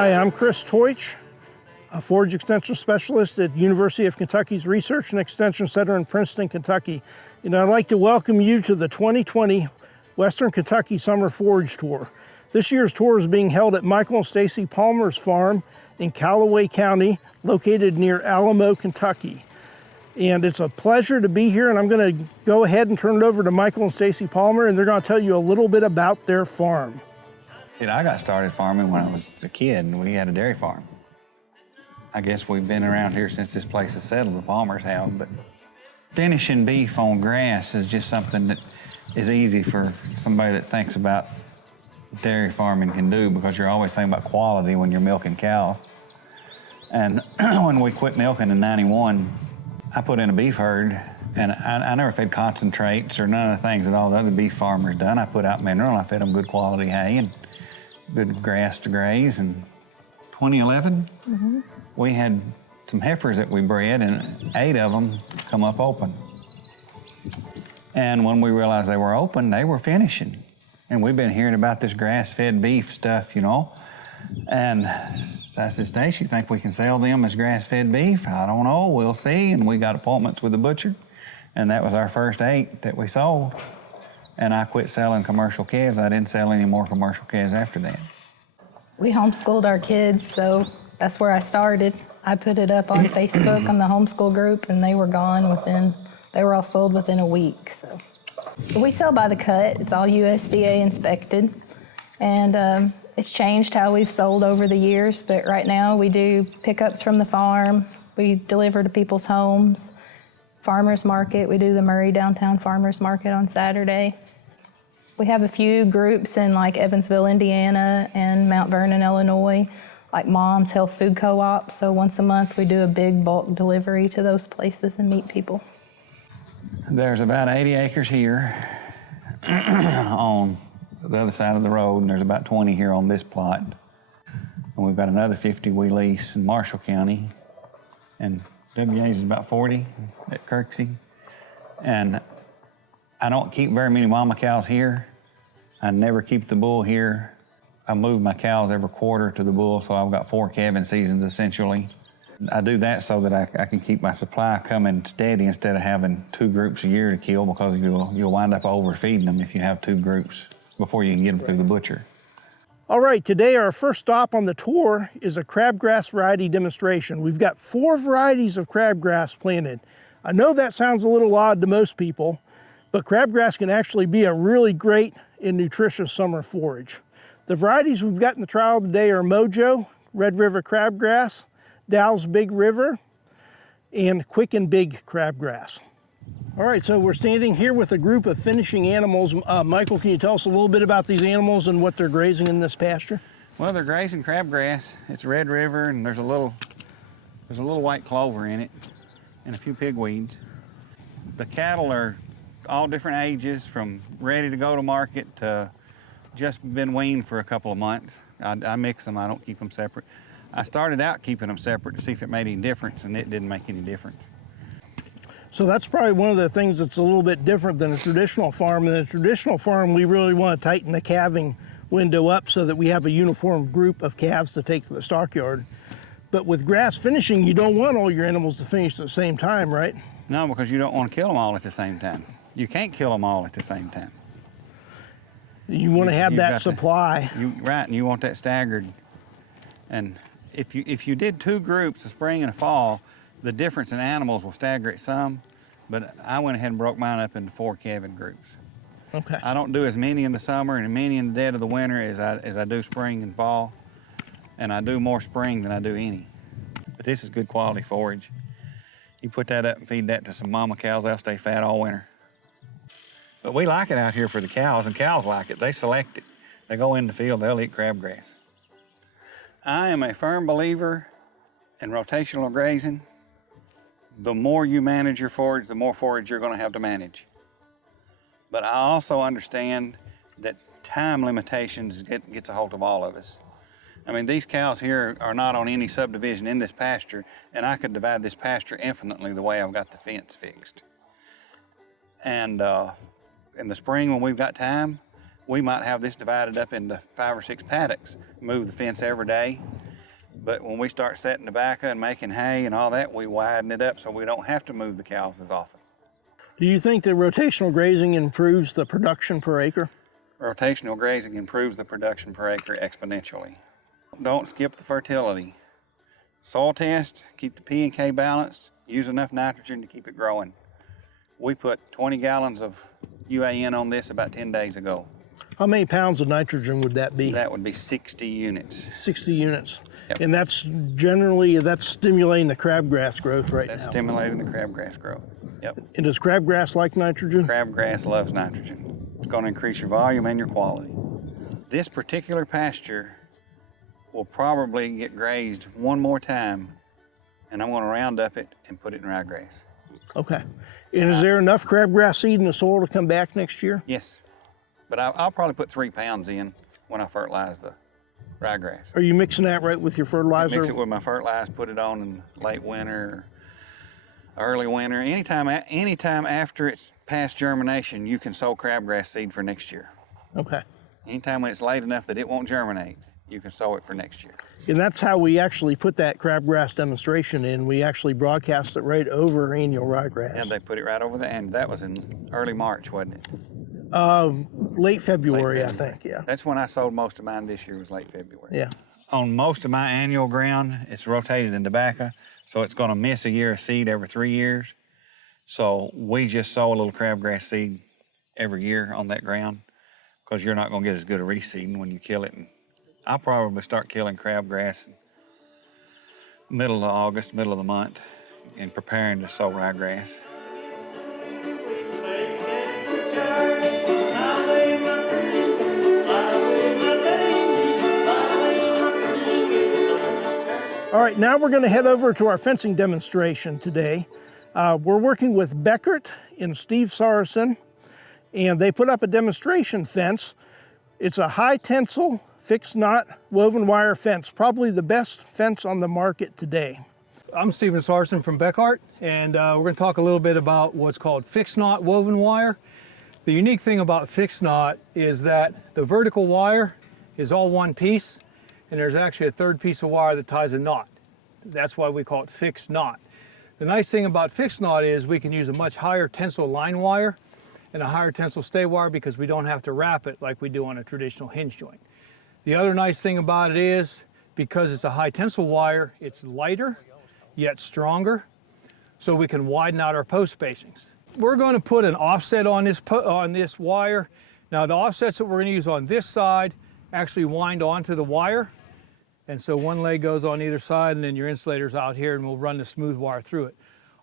Hi, I'm Chris Teutsch, a forage extension specialist at University of Kentucky's Research and Extension Center in Princeton, Kentucky. And I'd like to welcome you to the 2020 Western Kentucky Summer Forage Tour. This year's tour is being held at Michael and Stacie Palmer's farm in Callaway County, located near Almo, Kentucky. And it's a pleasure to be here, and I'm going to go ahead and turn it over to Michael and Stacie Palmer, and they're going to tell you a little bit about their farm. I got started farming when I was a kid, and we had a dairy farm. I guess we've been around here since this place is settled, the Palmers have, but finishing beef on grass is just something that is easy for somebody that thinks about dairy farming can do, because you're always thinking about quality when you're milking cows. And when we quit milking in '91, I put in a beef herd, and I never fed concentrates or none of the things that all the other beef farmers done. I put out mineral, I fed them good quality hay and good grass to graze. And 2011, we had some heifers that we bred, and 8 of them come up open. And when we realized they were open, they were finishing. And we've been hearing about this grass-fed beef stuff, you know. And I said, Stacie, you think we can sell them as grass-fed beef? I don't know, we'll see. And we got appointments with the butcher, and that was our first 8 that we sold. And I quit selling commercial calves. I didn't sell any more commercial calves after that. We homeschooled our kids, so that's where I started. I put it up on Facebook on the homeschool group, and they were gone they were all sold within a week. So we sell by the cut. It's all USDA inspected. And it's changed how we've sold over the years, but right now we do pickups from the farm. We deliver to people's homes. Farmers market, we do the Murray Downtown Farmers Market on Saturday. We have a few groups in like Evansville, Indiana and Mount Vernon, Illinois, like Mom's Health Food Co-op. So once a month we do a big bulk delivery to those places and meet people. There's about 80 acres here on the other side of the road, and there's about 20 here on this plot. And we've got another 50 we lease in Marshall County, and WA's is about 40 at Kirksey. And I don't keep very many mama cows here. I never keep the bull here. I move my cows every quarter to the bull, so I've got 4 calving seasons essentially. I do that so that I can keep my supply coming steady instead of having 2 groups a year to kill, because you'll wind up overfeeding them if you have 2 groups before you can get them through the butcher. All right, today our first stop on the tour is a crabgrass variety demonstration. We've got 4 varieties of crabgrass planted. I know that sounds a little odd to most people, but crabgrass can actually be a really great and nutritious summer forage. The varieties we've got in the trial today are Mojo, Red River crabgrass, Dow's Big River, and Quick and Big crabgrass. All right, so we're standing here with a group of finishing animals. Michael, can you tell us a little bit about these animals and what they're grazing in this pasture? Well, they're grazing crabgrass. It's Red River, and there's a little white clover in it, and a few pigweeds. The cattle are all different ages, from ready to go to market to just been weaned for a couple of months. I mix them, I don't keep them separate. I started out keeping them separate to see if it made any difference, and it didn't make any difference. So that's probably one of the things that's a little bit different than a traditional farm. In a traditional farm, we really want to tighten the calving window up so that we have a uniform group of calves to take to the stockyard. But with grass finishing, you don't want all your animals to finish at the same time, right? No, because you don't want to kill them all at the same time. You can't kill them all at the same time. You want to have that supply. Right, and you want that staggered. And if you did 2 groups, a spring and a fall, the difference in animals will stagger it some, but I went ahead and broke mine up into 4 calving groups. Okay. I don't do as many in the summer and many in the dead of the winter as I do spring and fall, and I do more spring than I do any. But this is good quality forage. You put that up and feed that to some mama cows, they'll stay fat all winter. But we like it out here for the cows, and cows like it. They select it. They go in the field, they'll eat crabgrass. I am a firm believer in rotational grazing. The more you manage your forage, the more forage you're going to have to manage. But I also understand that time limitations gets a hold of all of us. I mean, these cows here are not on any subdivision in this pasture, and I could divide this pasture infinitely the way I've got the fence fixed. And in the spring when we've got time, we might have this divided up into 5 or 6 paddocks, move the fence every day, But when we start setting tobacco and making hay and all that, we widen it up so we don't have to move the cows as often. Do you think that rotational grazing improves the production per acre? Rotational grazing improves the production per acre exponentially. Don't skip the fertility. Soil test, keep the P and K balanced, use enough nitrogen to keep it growing. We put 20 gallons of UAN on this about 10 days ago. How many pounds of nitrogen would that be? That would be 60 units. 60 units. Yep. And that's stimulating the crabgrass growth right That's now. stimulating the crabgrass growth. Yep. And does crabgrass like nitrogen? Crabgrass loves nitrogen. It's going to increase your volume and your quality. This particular pasture will probably get grazed one more time, and I'm going to round up it and put it in ryegrass. Okay. And is there enough crabgrass seed in the soil to come back next year? Yes, but I'll probably put 3 pounds in when I fertilize the ryegrass. Are you mixing that right with your fertilizer? Mix it with my fertilizer, put it on in late winter, early winter. Anytime after it's past germination, you can sow crabgrass seed for next year. Okay. Anytime when it's late enough that it won't germinate, you can sow it for next year. And that's how we actually put that crabgrass demonstration in. We actually broadcast it right over annual ryegrass. And they put it right over the end. That was in early March, wasn't it? Late February, Late I think, yeah. That's when I sowed most of mine this year, was late February. Yeah. On most of my annual ground, it's rotated in tobacco, so it's going to miss a year of seed every 3 years. So we just sow a little crabgrass seed every year on that ground, because you're not going to get as good a reseeding when you kill it. And I'll probably start killing crabgrass middle of August, middle of the month, and preparing to sow ryegrass. All right, now we're going to head over to our fencing demonstration today. We're working with Beckert and Steve Saracen, and they put up a demonstration fence. It's a high tensile, fixed knot, woven wire fence, probably the best fence on the market today. I'm Stephen Sarson from Beckert, and we're going to talk a little bit about what's called fixed knot woven wire. The unique thing about fixed knot is that the vertical wire is all one piece, and there's actually a third piece of wire that ties a knot. That's why we call it fixed knot. The nice thing about fixed knot is we can use a much higher tensile line wire and a higher tensile stay wire because we don't have to wrap it like we do on a traditional hinge joint. The other nice thing about it is because it's a high tensile wire, it's lighter yet stronger, so we can widen out our post spacings. We're going to put an offset on this wire. Now the offsets that we're going to use on this side actually wind onto the wire, and so one leg goes on either side, and then your insulator's out here, and we'll run the smooth wire through it.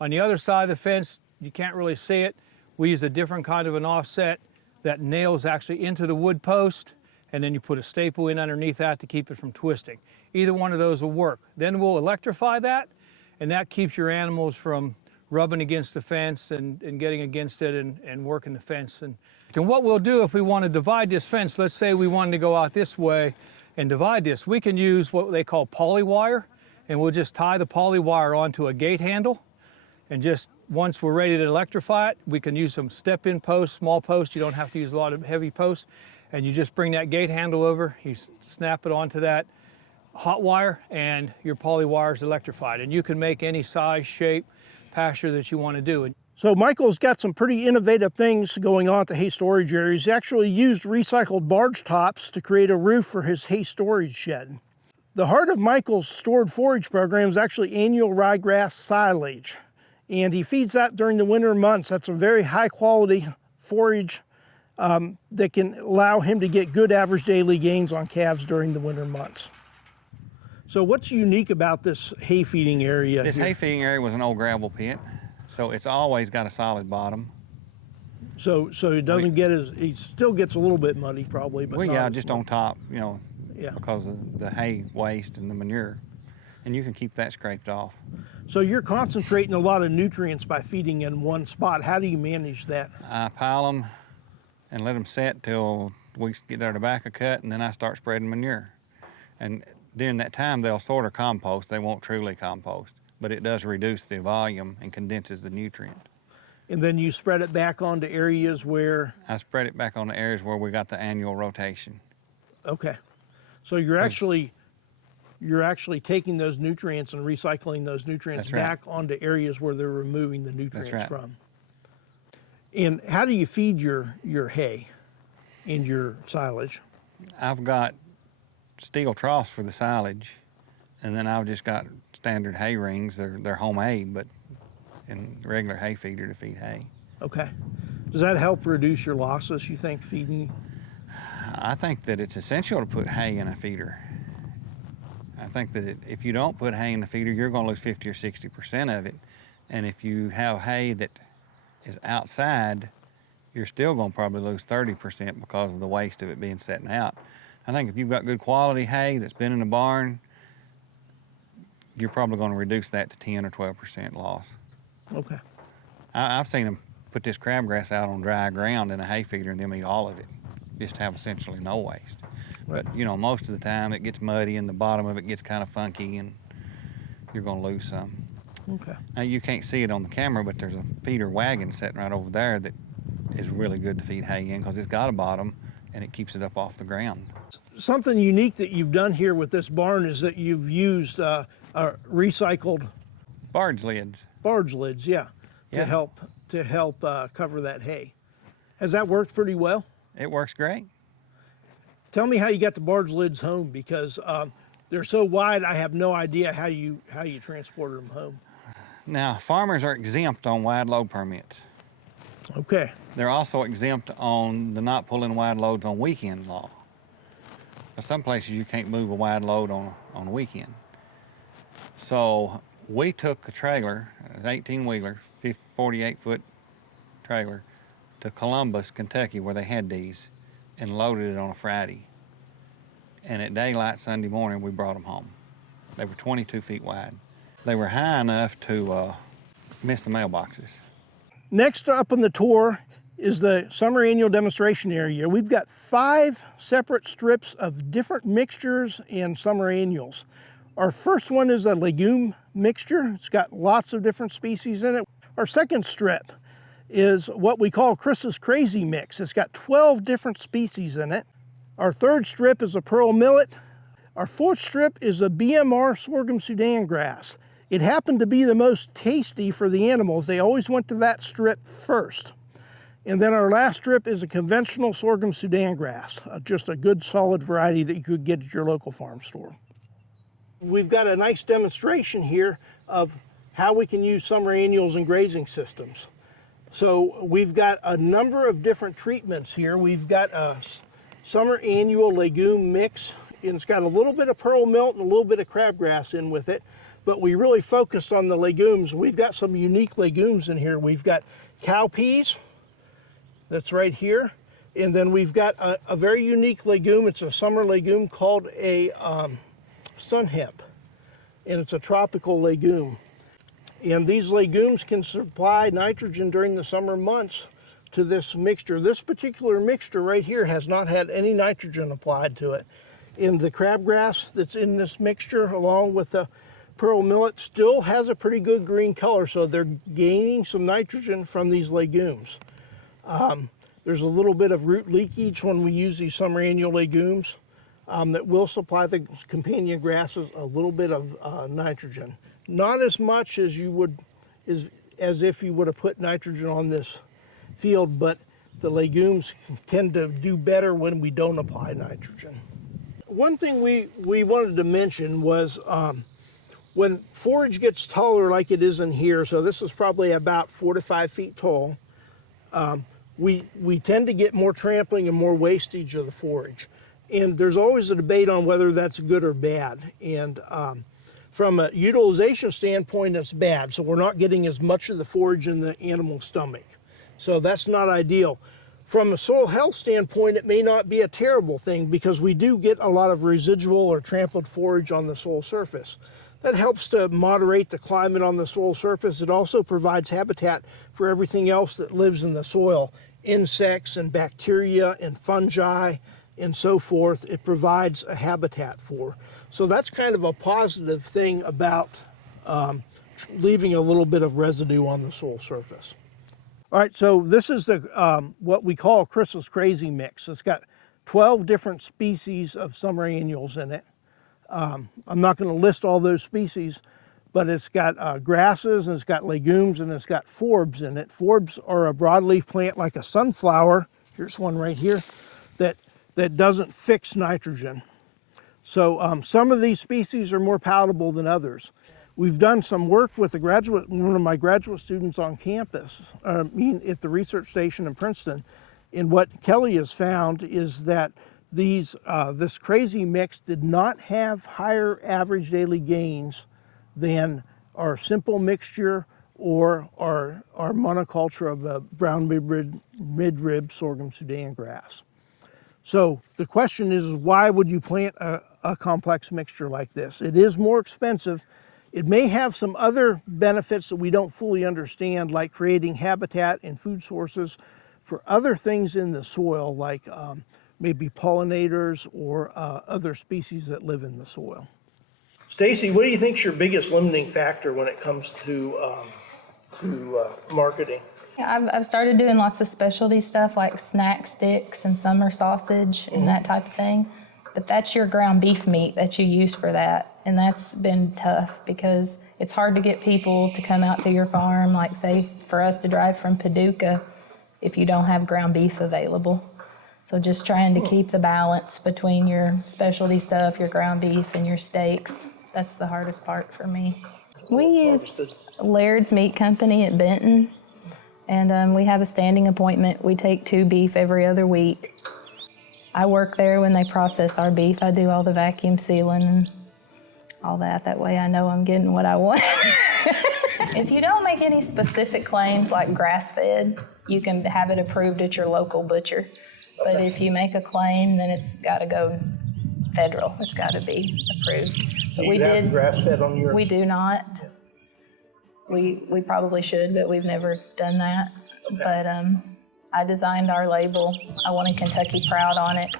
On the other side of the fence, you can't really see it. We use a different kind of an offset that nails actually into the wood post, and then you put a staple in underneath that to keep it from twisting. Either one of those will work. Then we'll electrify that, and that keeps your animals from rubbing against the fence and getting against it and working the fence. And what we'll do if we want to divide this fence, let's say we wanted to go out this way and divide this, we can use what they call poly wire, and we'll just tie the poly wire onto a gate handle, and just once we're ready to electrify it, we can use some step-in posts, small posts. You don't have to use a lot of heavy posts, and you just bring that gate handle over, you snap it onto that hot wire, and your poly wire is electrified. And you can make any size, shape, pasture that you want to do. So Michael's got some pretty innovative things going on at the hay storage area. He's actually used recycled barge tops to create a roof for his hay storage shed. The heart of Michael's stored forage program is actually annual ryegrass silage, and he feeds that during the winter months. That's a very high quality forage that can allow him to get good average daily gains on calves during the winter months. So what's unique about this hay feeding area? This hay feeding area was an old gravel pit, so it's always got a solid bottom. So it doesn't get as, he still gets a little bit muddy probably, but well, not yeah, as just much. on top, you know, Yeah. because of the hay waste and the manure, and you can keep that scraped off. So you're concentrating a lot of nutrients by feeding in one spot. How do you manage that? I pile them and let them set till we get their tobacco cut, and then I start spreading manure. And during that time, they'll sort of compost. They won't truly compost, but it does reduce the volume and condenses the nutrient. And then you spread it back onto areas where? I spread it back on the areas where we got the annual rotation. Okay. So you're actually you're actually taking those nutrients and recycling those nutrients That's right. back onto areas where they're removing the nutrients right. from. And how do you feed your hay and your silage? I've got steel troughs for the silage, and then I've just got standard hay rings. They're homemade, but in regular hay feeder to feed hay. Okay. Does that help reduce your losses, you think, feeding? I think that it's essential to put hay in a feeder. I think that if you don't put hay in the feeder, you're going to lose 50 or 60% of it. And if you have hay that is outside, you're still going to probably lose 30% because of the waste of it being sitting out. I think if you've got good quality hay that's been in the barn, you're probably going to reduce that to 10 or 12% loss. Okay. I've seen them put this crabgrass out on dry ground in a hay feeder and them eat all of it, just to have essentially no waste. Right. But you know, most of the time it gets muddy and the bottom of it gets kind of funky and you're going to lose some. Okay. Now you can't see it on the camera, but there's a feeder wagon sitting right over there that is really good to feed hay in because it's got a bottom and it keeps it up off the ground. Something unique that you've done here with this barn is that you've used recycled Barge lids. barge lids, Yeah. to help cover that hay. Has that worked pretty well? It works great. Tell me how you got the barge lids home, because they're so wide. I have no idea how you transported them home. Now, farmers are exempt on wide load permits. Okay. They're also exempt on the not pulling wide loads on weekend law. But some places you can't move a wide load on a weekend. So we took a trailer, an 18-wheeler, 48-foot trailer, to Columbus, Kentucky, where they had these, and loaded it on a Friday. And at daylight Sunday morning, we brought them home. They were 22 feet wide. They were high enough to miss the mailboxes. Next up on the tour is the summer annual demonstration area. We've got 5 separate strips of different mixtures and summer annuals. Our first one is a legume mixture. It's got lots of different species in it. Our second strip is what we call Chris's Crazy Mix. It's got 12 different species in it. Our third strip is a pearl millet. Our fourth strip is a BMR sorghum Sudan grass. It happened to be the most tasty for the animals. They always went to that strip first. And then our last strip is a conventional sorghum Sudan grass, just a good solid variety that you could get at your local farm store. We've got a nice demonstration here of how we can use summer annuals in grazing systems. So we've got a number of different treatments here. We've got a summer annual legume mix, and it's got a little bit of pearl millet and a little bit of crabgrass in with it, but we really focused on the legumes. We've got some unique legumes in here. We've got cowpeas, that's right here, and then we've got a very unique legume. It's a summer legume called a sun hemp, and it's a tropical legume. And these legumes can supply nitrogen during the summer months to this mixture. This particular mixture right here has not had any nitrogen applied to it. And the crabgrass that's in this mixture, along with the pearl millet, still has a pretty good green color, so they're gaining some nitrogen from these legumes. There's a little bit of root leakage when we use these summer annual legumes that will supply the companion grasses a little bit of nitrogen. Not as much as you would, as if you would have put nitrogen on this field, but the legumes tend to do better when we don't apply nitrogen. One thing we wanted to mention was when forage gets taller like it is in here, so this is probably about 4 to 5 feet tall, we tend to get more trampling and more wastage of the forage. And there's always a debate on whether that's good or bad. And from a utilization standpoint, it's bad. So we're not getting as much of the forage in the animal's stomach. So that's not ideal. From a soil health standpoint, it may not be a terrible thing because we do get a lot of residual or trampled forage on the soil surface. That helps to moderate the climate on the soil surface. It also provides habitat for everything else that lives in the soil, insects and bacteria and fungi and so forth. It provides a habitat for. So that's kind of a positive thing about leaving a little bit of residue on the soil surface. All right, so this is the what we call Chris's Crazy Mix. It's got 12 different species of summer annuals in it. I'm not going to list all those species, but it's got grasses, and it's got legumes, and it's got forbs in it. Forbs are a broadleaf plant like a sunflower. Here's one right here that doesn't fix nitrogen. So some of these species are more palatable than others. We've done some work with one of my graduate students on campus, at the research station in Princeton. And what Kelly has found is that this crazy mix did not have higher average daily gains than our simple mixture or our monoculture of brown midrib sorghum Sudan grass. So the question is, why would you plant a complex mixture like this? It is more expensive. It may have some other benefits that we don't fully understand, like creating habitat and food sources for other things in the soil, like maybe pollinators or other species that live in the soil. Stacie, what do you think is your biggest limiting factor when it comes to marketing? I've started doing lots of specialty stuff like snack sticks and summer sausage and that type of thing. But that's your ground beef meat that you use for that. And that's been tough because it's hard to get people to come out to your farm, like say for us to drive from Paducah if you don't have ground beef available. So just trying to keep the balance between your specialty stuff, your ground beef, and your steaks. That's the hardest part for me. We use Laird's Meat Company at Benton, and we have a standing appointment. We take 2 beef every other week. I work there when they process our beef. I do all the vacuum sealing and all that. That way I know I'm getting what I want. If you don't make any specific claims like grass-fed, you can have it approved at your local butcher. But if you make a claim, then it's got to go federal. It's got to be approved. But Do you have grass-fed on yours? We do not. We probably should, but we've never done that. Okay. But I designed our label. I wanted Kentucky Proud on it.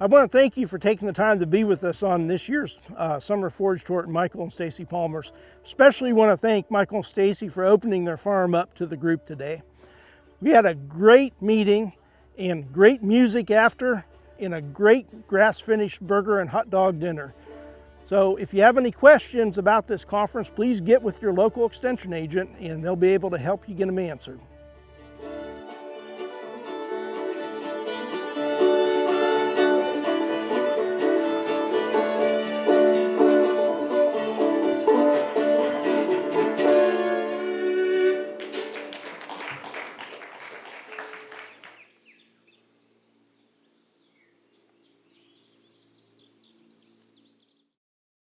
I want to thank you for taking the time to be with us on this year's Summer Forage Tour at Michael and Stacie Palmer's. Especially want to thank Michael and Stacie for opening their farm up to the group today. We had a great meeting and great music after, and a great grass-finished burger and hot dog dinner. So if you have any questions about this conference, please get with your local extension agent and they'll be able to help you get them answered.